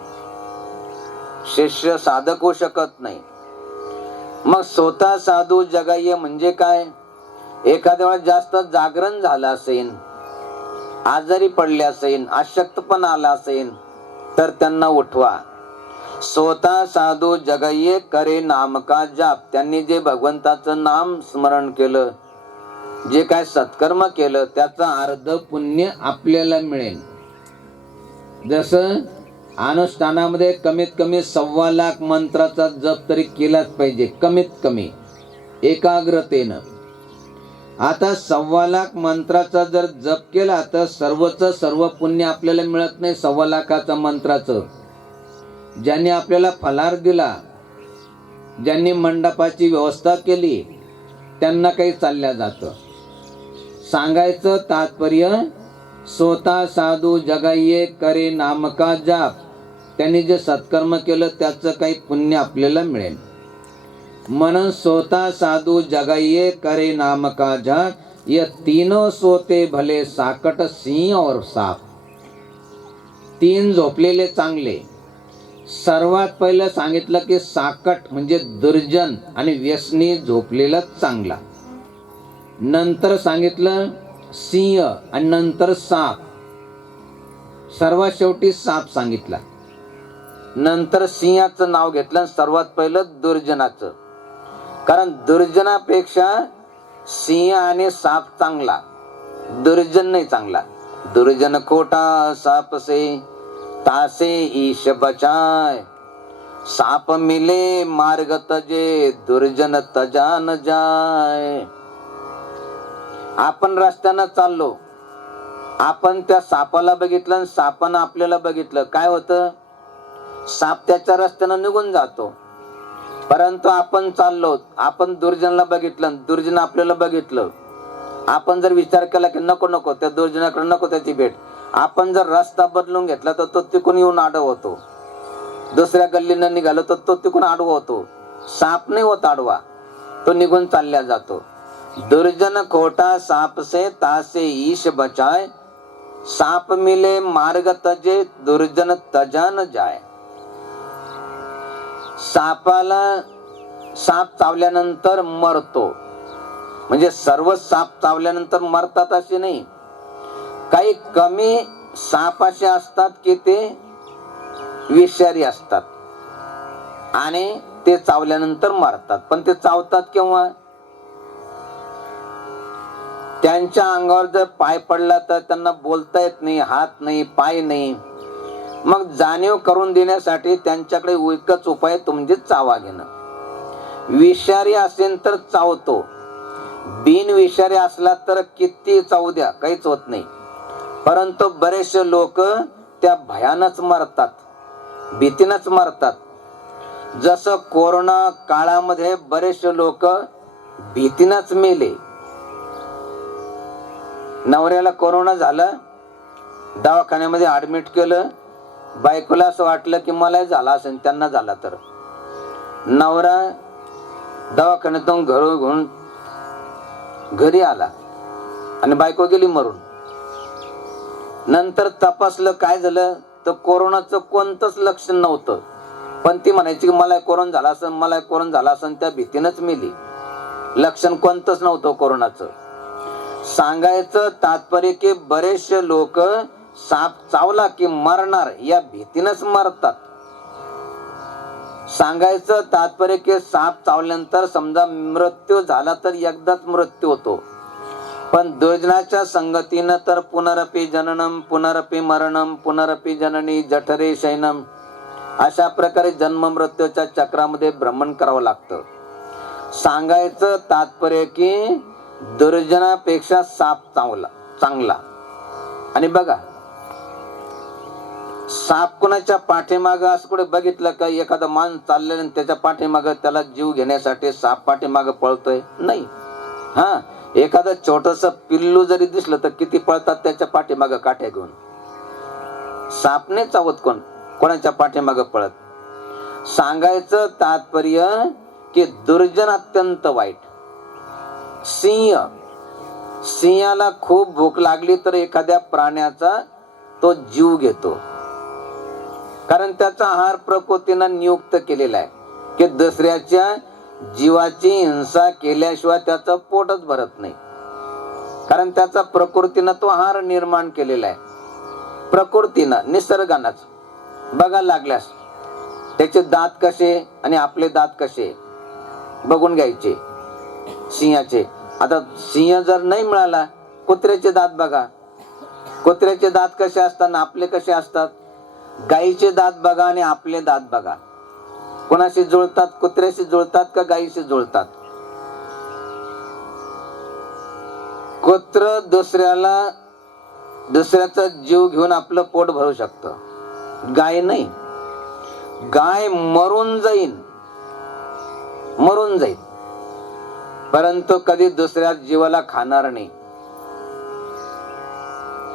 शिष्य साधक होऊ शकत नाही. मग स्वतः साधू जगाइए म्हणजे काय? एखाद्या वेळेस जास्त जागरण झालं असेल, आजारी पडले असेल, अशक्तपणा आला असेल तर त्यांना उठवा. स्वतः साधू जगाइए, करे नाम का जाप. त्यांनी जे भगवंताचं नाम स्मरण केलं, जे काय सत्कर्म केलं त्याचा अर्ध पुण्य आपल्याला मिळेल. जसं अनुष्ठानामध्ये कमीत कमी 1.25 लाख मंत्राचा जप तरी केलाच पाहिजे, कमीत कमी एकाग्रतेनं. आता 1.25 लाख मंत्राचा जर जप केला तर सर्वच सर्व पुण्य आपल्याला मिळत नाही. 1.25 लाखाचा मंत्राचं ज्यांनी आपल्याला फलार दिला, ज्यांनी मंडपाची व्यवस्था केली, त्यांना काही चालल्या जातं. सांगायचं तात्पर्य, स्वतः साधू जगाइए, करे नाम का जाप. त्यांनी जे सत्कर्म केलं त्याचं काही पुण्य आपल्याला मिळेल. म्हणून स्वतः साधू जगाइए, करे नाम का जाप, ये तीनों सोते भले, साकट सिंह और सांप. 3 झोपलेले चांगले, सर्वात पहिलं सांगितलं की साकट म्हणजे दुर्जन आणि व्यसनी झोपलेला चांगला. नंतर सांगितलं सिंह आणि नंतर साप. सर्वात शेवटी साप सांगितला. नंतर सिंहाचं नाव घेतलं, सर्वात पहिलं दुर्जनाचं. कारण दुर्जनापेक्षा सिंह आणि साप चांगला, दुर्जन नाही चांगला. दुर्जन खोटा साप से तासे ईश बचाय, साप मिले मार्ग तजे दुर्जन तजा न जाय. आपण रस्त्यानं चाललो, आपण त्या सापाला बघितलं आणि सापानं आपल्याला बघितलं, काय होतं? साप त्याच्या रस्त्यानं निघून जातो. परंतु आपण चाललो, आपण दुर्जनाला बघितलं, दुर्जन आपल्याला बघितलं, आपण जर विचार केला की नको नको त्या दुर्जनाकडे नको त्याची भेट, आपण जर रस्ता बदलून घेतला तर तो तिकून येऊन आडव होतो. दुसऱ्या गल्लीनं निघालो तर तो तिकून आडवा होतो. साप नाही होत आडवा, तो निघून चालल्या जातो. दुर्जन खोटा साप से तासे ईश बचाय, साप मिले मार्ग तजे दुर्जन तजा न जाय. साप चावल्यानंतर मरतो, म्हणजे सर्व साप चावल्यानंतर मरतात असे नाही. काही कमी साप असे असतात की ते विषारी असतात आणि ते चावल्यानंतर मरतात. पण ते चावतात केव्हा? त्यांच्या अंगावर जर पाय पडला तर त्यांना बोलता येत नाही, हात नाही, पाय नाही. मग जाणीव करून देण्यासाठी त्यांच्याकडे एकच उपाय तो म्हणजे चावा घेणं. विषारी असेल तर चावतो, बिन विषारी असला तर किती चावू द्या काहीच होत नाही. परंतु बरेचसे लोक त्या भयानच मरतात, भीतीनच मरतात. जसं कोरोना काळामध्ये बरेचसे लोक भीतीनच मेले. नवऱ्याला कोरोना झाला, दवाखान्यामध्ये ऍडमिट केलं. बायकोला असं वाटलं की मला झाला असेल, त्यांना झाला तर. नवरा दवाखान्यातून घेऊन घरी आला आणि बायको गेली मरून. नंतर तपासलं, काय झालं तर कोरोनाचं कोणतंच लक्षण नव्हतं. पण ती म्हणायची की मला कोरोना झाला असेल, मला कोरोना झाला असेल, त्या भीतीनंच मेली. लक्षण कोणतंच नव्हतं कोरोनाचं. सांगायचं तात्पर्य की बरेचसे लोक साप चावला की मरणार या भीतीनंच मरतात. सांगायचं तात्पर्य की साप चावल्यानंतर समजा मृत्यू झाला तर एकदाच मृत्यू होतो, पण दुर्जनाच्या संगतीनं तर पुनरपि जननम पुनरपि मरणम पुनरपि जननी जठरे शयनम अशा प्रकारे जन्म मृत्यूच्या चक्रामध्ये भ्रमण करावं लागतं. सांगायचं तात्पर्य की दुर्जनापेक्षा साप चांगला. आणि बघा, साप कुणाच्या पाठीमागं असं कुठे बघितलं का? एखादा माणूस चाललेला आणि त्याच्या पाठीमागं त्याला जीव घेण्यासाठी साप पाठीमागं पळतोय? नाही. हा, एखादं छोटस पिल्लू जरी दिसलं तर किती पळतात त्याच्या पाठीमागं काठ्या घेऊन. साप नाही चावत कोणाच्या पाठीमागं पळत. सांगायचं तात्पर्य की दुर्जन अत्यंत वाईट. सिंहाला खूप भूक लागली तर एखाद्या प्राण्याचा तो जीव घेतो, कारण त्याचा आहार प्रकृतीनं नियुक्त केलेला आहे की दुसऱ्याच्या जीवाची हिंसा केल्याशिवाय त्याचं पोटच भरत नाही. कारण त्याचा प्रकृतीनं तो आहार निर्माण केलेला आहे. प्रकृतीनं, निसर्गानंच. बघायला लागल्यास त्याचे दात कसे आणि आपले दात कसे बघून घ्यायचे सिंहाचे. आता सिंह जर नाही मिळाला, कुत्र्याचे दात बघा, कुत्र्याचे दात कसे असतात आणि आपले कसे असतात. गाईचे दात बघा आणि आपले दात बघा, कोणाशी जुळतात? कुत्र्याशी जुळतात का गाईशी जुळतात? कुत्र दुसऱ्याचा जीव घेऊन आपलं पोट भरू शकतं, गाय नाही. गाय मरून जाईल, परंतु कधी दुसऱ्या जीवाला खाणार नाही.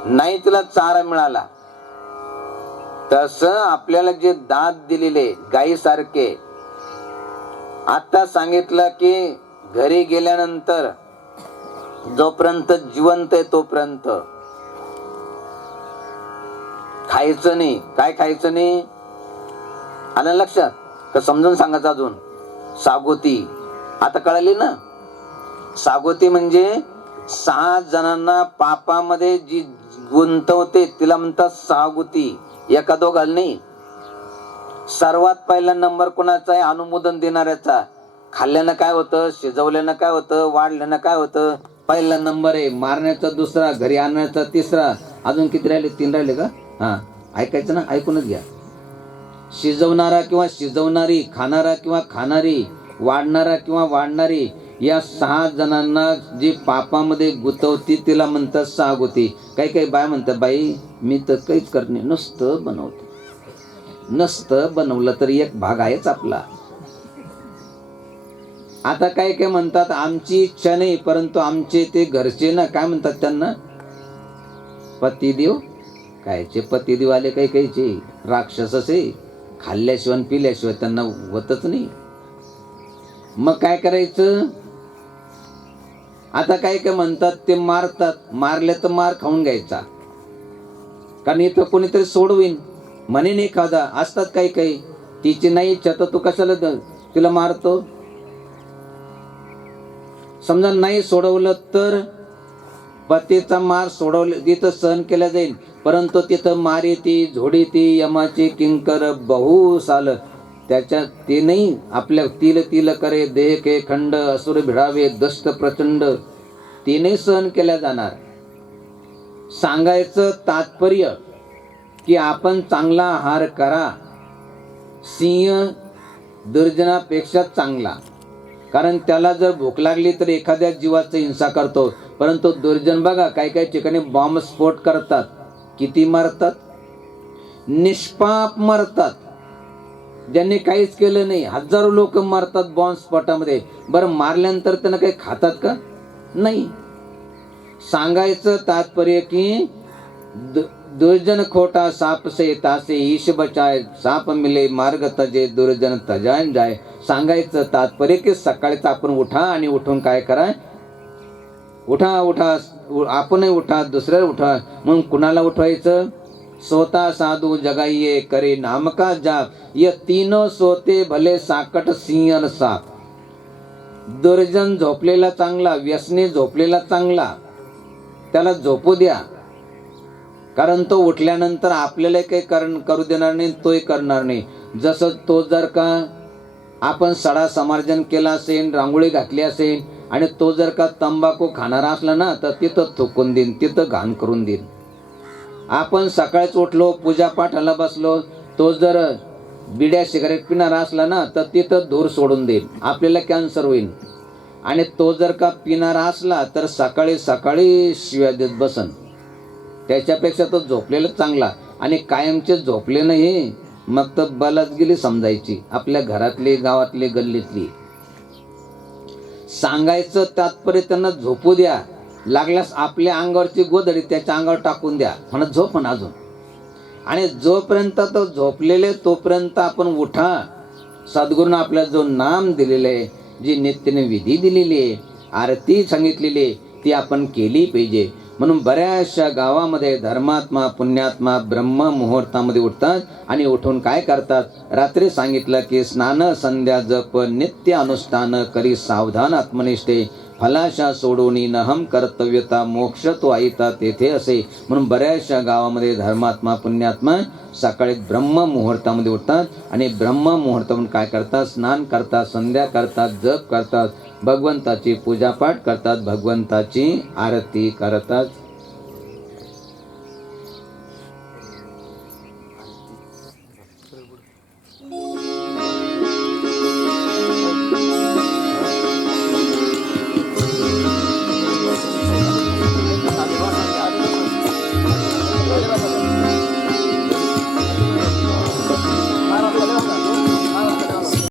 नाही तिला चारा मिळाला. तसं आपल्याला जे दात दिलेले गायीसारखे, आता सांगितलं की घरी गेल्यानंतर जोपर्यंत जिवंत आहे तोपर्यंत खायचं नाही. काय खायचं नाही? आलं लक्षात का? समजून सांगायचं अजून. सागोती आता कळाली ना? सागोती म्हणजे 6 जणांना पापामध्ये जी गुंतवते तिला म्हणतात सागोती. एका दोघाला नाही. सर्वात पहिला नंबर कोणाचा आहे? अनुमोदन देणाऱ्याचा. खाल्ल्यानं काय होतं, शिजवल्यानं काय होतं, वाढल्यानं काय होतं? पहिला नंबर आहे. मारण्याचा दुसरा, घरी आणण्याचा तिसरा. अजून किती राहिले? 3 राहिले का? हा, ऐकायचं ना? ऐकूनच घ्या. शिजवणारा किंवा शिजवणारी, खाणारा किंवा खाणारी, वाढणारा किंवा वाढणारी, या 6 जणांना जी पापामध्ये गुंतवती तिला म्हणतात सागोती. काही काही बाय म्हणतात, बाई मी तर काहीच करत नाही, नुसतं बनवते. नसतं बनवलं तर एक भाग आहेच आपला. आता काय काय म्हणतात, आमची इच्छा नाही, परंतु आमचे ते घरचे ना, काय म्हणतात त्यांना? पतिदेव. कायचे पतिदेव आले? काही काहीचे राक्षसच आहे. खाल्ल्याशिवाय पिल्याशिवाय त्यांना होतच नाही. मग काय करायचं? आता काय काय म्हणतात, ते मारतात. मारले तर मार खाऊन घ्यायचा, कारण इथं कोणीतरी सोडवीन म्हणे नाही एखादा. असतात काही काही, तिची नाही इच्छा तर तू कशाला तिला मारतो? समजा नाही सोडवलं तर पतीचा मार सोडवलं तिथं सहन केला जाईल, परंतु तिथं मारी ती झोडी ती यमाची किंकर बहुस आलं. त्याच्यात ते नाही आपल्या तिल तिल करे देह के खंड असुर भिडावे दष्ट प्रचंड, ते नाही सहन केल्या जाणार. सांगायचं तात्पर्य की आपण चांगला आहार करा. सिंह दुर्जनापेक्षा चांगला, कारण त्याला जर भूक लागली तर एखाद्या जीवाचं हिंसा करतो. परंतु दुर्जन बघा, काही काही ठिकाणी बॉम्बस्फोट करतात. किती मारतात? निष्पाप मारतात. ज्यांनी काहीच केलं नाही, हजारो लोक मारतात बॉम्बस्फोटामध्ये. बरं, मारल्यानंतर त्यांना काही खातात का? नाही. सांगायचं तात्पर्य की दुर्जन खोटा साप से तासे ईश बचाए, साप मिले मार्ग तजे दुर्जन तजान जाय. सांगायचं तात्पर्य की सकाळीच आपण उठा आणि उठून काय करा? उठा उठा, आपणही उठा, दुसऱ्या उठा. म्हणून कुणाला उठवायचं? सोता साधू जगाइये करे नाम का जाप, ये तीनों सोते भले साकट सिंह साप. दुर्जन झोपलेला चांगला, व्यसनी झोपलेला चांगला, त्याला झोपू द्या. कारण तो उठल्यानंतर आपल्याला काही करू देणार नाही, तोही करणार नाही. जसं तो जर का आपण सडा समार्जन केला असेल, रांगोळी घातली असेल, आणि तो जर का तंबाखू खाणारा असला ना, तर तिथं थुकून देईन, तिथं घाण करून देईन. आपण सकाळीच उठलो, पूजापाठाला बसलो, तो जर बिड्या सिगारेट पिणारा असला ना, तर तिथं धूर सोडून देईन, आपल्याला कॅन्सर होईल. आणि तो जर का पिणारा असला तर सकाळी सकाळी शिव्या देत बसन. त्याच्यापेक्षा तो झोपलेला चांगला. आणि कायमचे झोपले नाही मग तर बलात्गिरी समजायची, आपल्या घरातली, गावातली, गल्लीतली. सांगायचं तात्पर्य त्यांना झोपू द्या. लागल्यास आपल्या अंगावरची गोधडी त्याच्या अंगावर टाकून द्या, म्हणत झोप म्हणा अजून. आणि जोपर्यंत तो झोपलेले तोपर्यंत आपण उठा. सद्गुरूनं आपल्याला जो नाम दिलेलं आहे, जी नित्यने विधी दिलेली आहे, आरती सांगितलेली आहे, ती आपण केली पाहिजे. म्हणून बऱ्याचशा गावामध्ये धर्मात्मा पुण्यात्मा ब्रह्म मुहूर्तामध्ये उठतात आणि उठून काय करतात? रात्री सांगितलं की स्नान संध्या जप नित्य अनुष्ठान करी सावधान आत्मनिष्ठे, फलाशा सोडून नहम कर्तव्यता मोक्ष तो आईता तेथे असे. म्हणून बऱ्याचशा गावामध्ये धर्मात्मा पुण्यात्मा सकाळी ब्रह्म मुहूर्तामध्ये उठतात आणि ब्रह्म मुहूर्तामध्ये काय करतात? स्नान करतात, संध्या करतात, जप करतात, भगवंताची पूजापाठ करतात, भगवंताची आरती करतात.